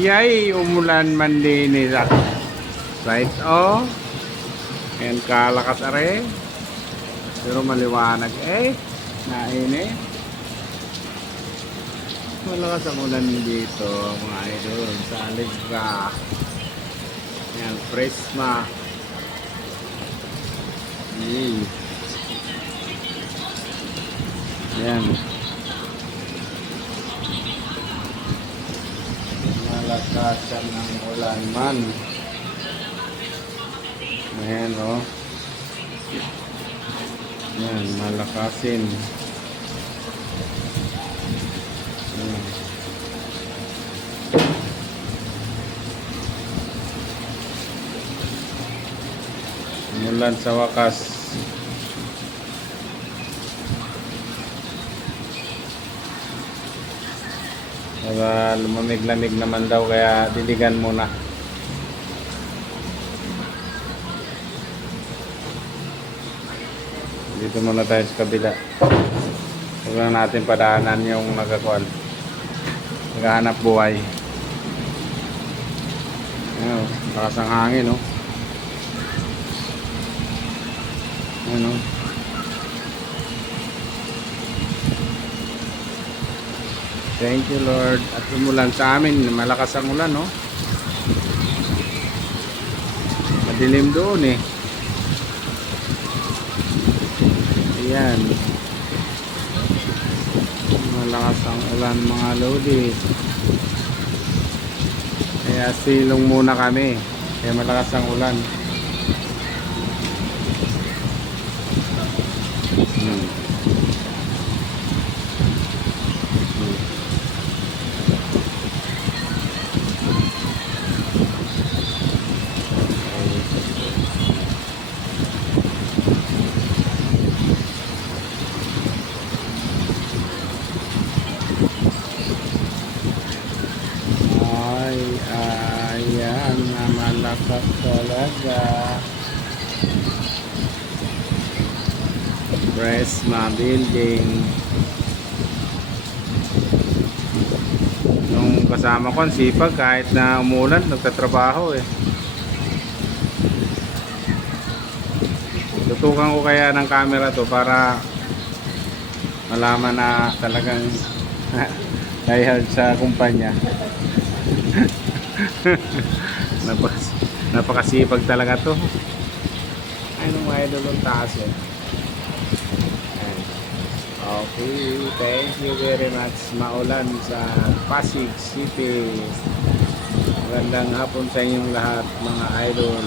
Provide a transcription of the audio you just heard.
Yay, umulan man din sa right o. Ayan kalakas are. Pero maliwanag nainit. Malakas ang ulan dito mga idol sa Alegga. Ayan, Prisma. Ayan. Malakasan ng ulan man. Ayan o. Ayan, malakasin. Ayan. Umulan sa wakas. Para lumamig-lamig naman daw kaya diligan muna. Dito muna tayo sa kabila. Huwag na natin padaanan yung naghahanap buhay. Ayan, lakas ang hangin Ayan Thank you Lord. At umulan sa amin, malakas ang ulan madilim doon Ayan. Malakas ang ulan mga lodi. Kaya silong muna kami. Kaya malakas ang ulan. Ayan na malakas talaga. Prisma building. Nung kasama ko sipag kahit na umulan nagtatrabaho tutukan ko kaya ng camera to para malaman na talagang diehard sa kumpanya. Napakasipag talaga to. Ay nung mga idol ang taas Okay, thank you very much. Maulan sa Pasig City. Magandang hapon sa inyong lahat mga idol.